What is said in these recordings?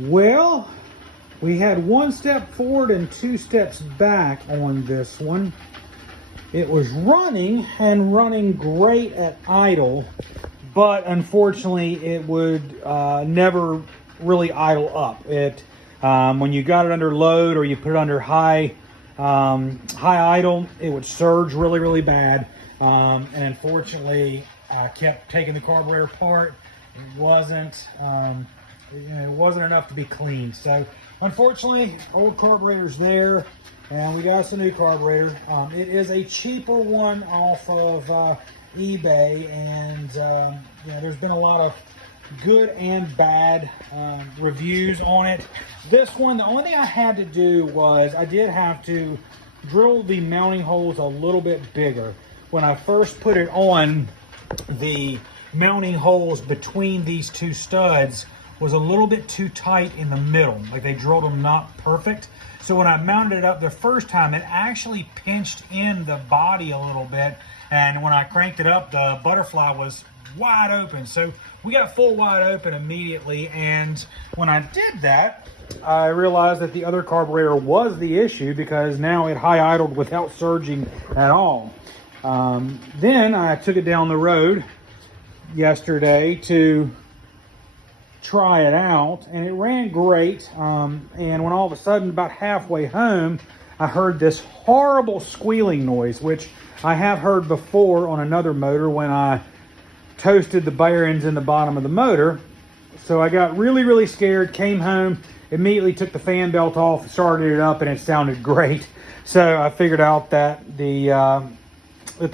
Well, we had one step forward and two steps back on this one. It was running and running great at idle, but unfortunately it would never really idle up. When you got it under load or you put it under high idle, it would surge really bad. And unfortunately, I kept taking the carburetor apart. It wasn't enough to be cleaned. So unfortunately, old carburetor's there, and we got us a new carburetor. It is a cheaper one off of eBay, and there's been a lot of good and bad reviews on it. This one, the only thing I had to do was I did have to drill the mounting holes a little bit bigger. When I first put it on, the mounting holes between these two studs was a little bit too tight in the middle. Like, they drilled them not perfect. So when I mounted it up the first time, it actually pinched in the body a little bit. And when I cranked it up, the butterfly was wide open. So we got full wide open immediately. And when I did that, I realized that the other carburetor was the issue, because now it high idled without surging at all. Then I took it down the road yesterday to try it out, and it ran great. And when all of a sudden, about halfway home, I heard this horrible squealing noise, which I have heard before on another motor when I toasted the bearings in the bottom of the motor. So I got really scared, came home, immediately took the fan belt off, started it up, and it sounded great. So I figured out that the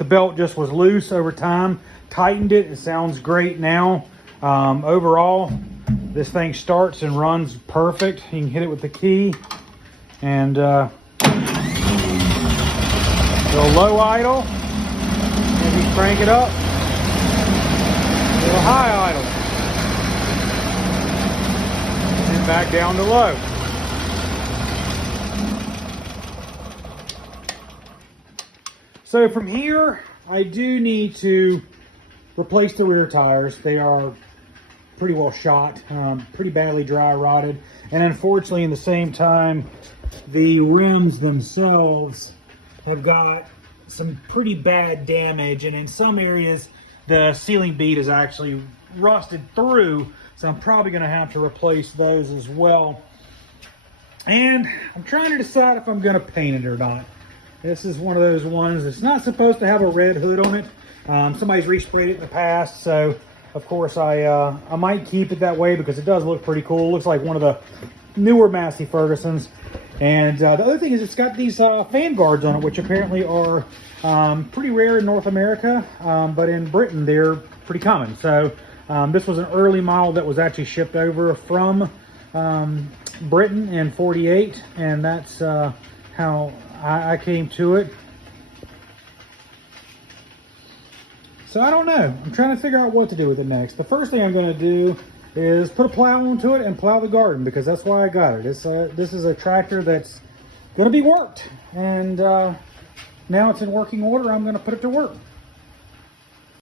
belt just was loose over time, tightened it. It sounds great now. Overall, this thing starts and runs perfect. You can hit it with the key, and go low idle, and you crank it up, go high idle, and back down to low. So from here, I do need to replace the rear tires. They are pretty well shot, pretty badly dry rotted, and unfortunately, in the same time, the rims themselves have got some pretty bad damage, and in some areas, the sealing bead is actually rusted through, so I'm probably going to have to replace those as well. And I'm trying to decide if I'm going to paint it or not. This is one of those ones that's not supposed to have a red hood on it. Somebody's resprayed it in the past, so of course I might keep it that way because it does look pretty cool. It looks like one of the newer Massey Fergusons. And the other thing is it's got these fan guards on it, which apparently are pretty rare in North America, but in Britain they're pretty common. So this was an early model that was actually shipped over from Britain in '48, and that's how I came to it. So I don't know. I'm trying to figure out what to do with it next. The first thing I'm going to do is put a plow onto it and plow the garden, because that's why I got it. This is a tractor that's going to be worked, and now it's in working order. I'm going to put it to work.